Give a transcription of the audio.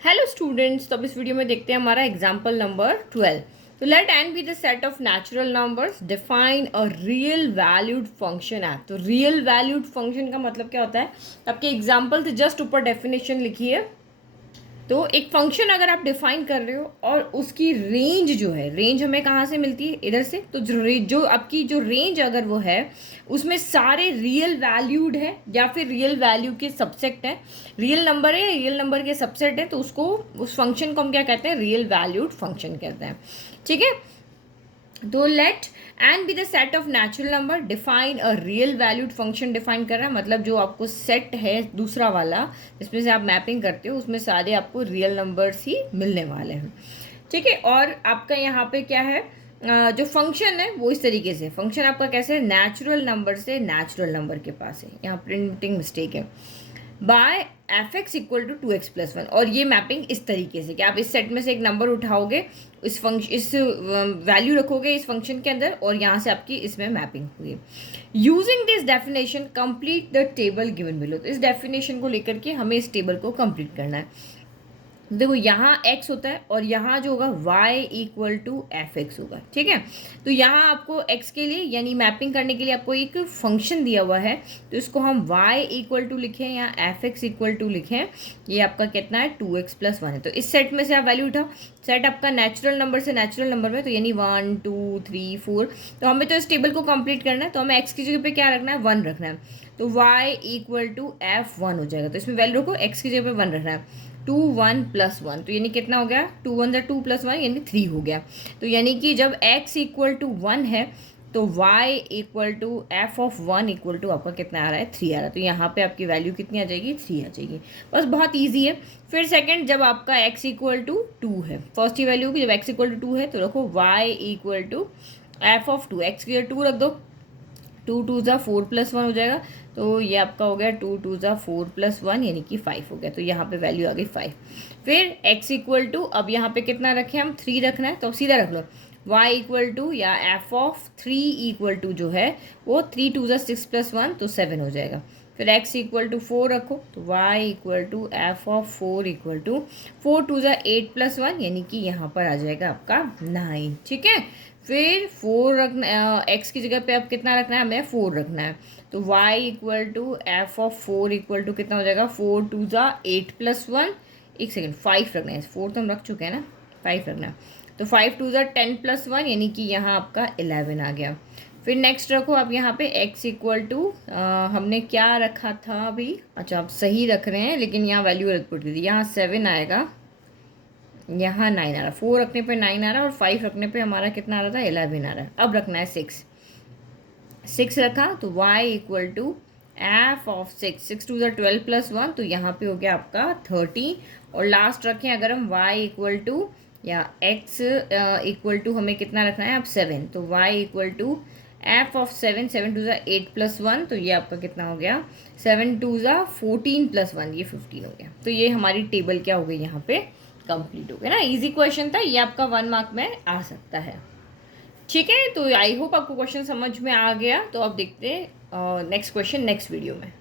Hello students, तो अब इस वीडियो में देखते हैं हमारा एग्जाम्पल नंबर 12। तो let N be the set of natural numbers, define a real valued function at. तो रियल वैल्यूड फंक्शन का मतलब क्या होता है? आपके एग्जाम्पल से जस्ट ऊपर डेफिनेशन लिखी है। तो एक फंक्शन अगर आप डिफाइन कर रहे हो और उसकी रेंज जो है, रेंज हमें कहाँ से मिलती है? इधर से। तो जो आपकी जो रेंज अगर वो है उसमें सारे रियल वैल्यूड है या फिर रियल वैल्यू के सबसेट है, रियल नंबर है, रियल नंबर के सबसेट है, तो उसको, उस फंक्शन को हम क्या कहते हैं? रियल वैल्यूड फंक्शन कहते हैं। ठीक है। तो let N be the set of natural number, define a real valued function define कर रहा है, मतलब जो आपको सेट है दूसरा वाला जिसमें से आप मैपिंग करते हो उसमें सारे आपको रियल नंबर्स ही मिलने वाले हैं। ठीक है। और आपका यहाँ पे क्या है, जो फंक्शन है वो इस तरीके से, फंक्शन आपका कैसे है? नेचुरल नंबर से नेचुरल नंबर के पास है, यहाँ प्रिंटिंग मिस्टेक है, by f x equal to 2x+1। और ये मैपिंग इस तरीके से कि आप इस सेट में से एक नंबर उठाओगे, इस वैल्यू रखोगे इस फंक्शन के अंदर और यहाँ से आपकी इसमें मैपिंग हुई। Using this definition complete the table given below. तो इस डेफिनेशन को लेकर के हमें इस टेबल को कंप्लीट करना है। देखो यहाँ x होता है और यहाँ जो होगा y equal to f x होगा। ठीक है। तो यहाँ आपको x के लिए यानी मैपिंग करने के लिए आपको एक फंक्शन दिया हुआ है, तो इसको हम y इक्वल टू लिखें या एफ एक्स इक्वल टू लिखें। ये आपका कितना है? 2x+1 है। तो इस सेट में से आप वैल्यू उठाओ। सेट आपका नेचुरल नंबर से नेचुरल नंबर में, तो यानी 1 2 3 4। तो हमें तो इस टेबल को कंप्लीट करना है, तो हमें x की जगह पे क्या रखना है? 1 रखना है। तो y इक्वल टू F1 हो जाएगा। तो इसमें वैल्यू रखो, x की जगह पे 1 रखना है। 2 1 + 1, तो यानी कितना हो गया? 2 1 2 + 1 यानी 3 हो गया। तो यानी कि जब x इक्वल टू 1 है तो y equal to f(1) equal to आपका कितना आ रहा है? 3 आ रहा है। तो यहाँ पे आपकी वैल्यू कितनी आ जाएगी? 3 आ जाएगी। बस बहुत ईजी है। फिर सेकंड, जब आपका x इक्वल टू 2 है, फर्स्ट की वैल्यू की, जब x इक्वल टू 2 है तो रखो y equal to f(2), x की 2 रख दो। 2 2 ज़ा 4 + 1 हो जाएगा। तो ये आपका हो गया 2 2 ज़ा 4 + 1 यानी कि 5 हो गया। तो यहाँ पे वैल्यू आ गई 5। फिर x इक्वल टू, अब यहाँ पे कितना रखें हम? 3 रखना है, तो अब सीधा रख लो y इक्वल टू या f(3) इक्वल टू जो है वो 3 2 ज़ा 6 + 1 तो 7 हो जाएगा। फिर x इक्वल टू 4 रखो, तो y equal to f(4) equal to 4 2 ज़ा 8 + 1 यानी कि यहाँ पर आ जाएगा आपका 9। ठीक है। फिर 4 रखना, x की जगह पे अब कितना रखना है? हमें 4 रखना है। तो y equal to f(4) equal to कितना हो जाएगा? 4 2 ज़ा 8 + 1, एक सेकेंड, 5 रखना है। 4 तो हम रख चुके हैं ना, 5 रखना है। तो 5 2 ज़ा 10 + 1 यानी कि यहाँ आपका 11 आ गया। फिर नेक्स्ट रखो आप यहाँ पे x इक्वल टू, हमने क्या रखा था अभी? अच्छा, आप सही रख रहे हैं लेकिन यहाँ वैल्यू गलत पुट दी थी। यहाँ 7 आएगा, यहाँ 9 आ रहा। 4 रखने पे 9 आ रहा और 5 रखने पे हमारा कितना आ रहा था? 11 आ रहा है। अब रखना है 6 रखा, तो y इक्वल टू f(6), 6 2 ज़ा 12 + 1, तो यहाँ पे हो गया आपका 30। और लास्ट रखें अगर हम y इक्वल टू या x इक्वल टू हमें कितना रखना है? अब 7, तो y इक्वल टू f(7), 7 2 ज़ा 8 + 1, तो ये आपका कितना हो गया? 7 2 ज़ा 14 + 1, ये 15 हो गया। तो ये हमारी टेबल क्या हो गई? यहाँ पे कंप्लीट हो गया ना। इजी क्वेश्चन था ये, आपका 1 मार्क में आ सकता है। ठीक है। तो आई होप आपको क्वेश्चन समझ में आ गया। तो अब देखते हैं नेक्स्ट क्वेश्चन नेक्स्ट वीडियो में।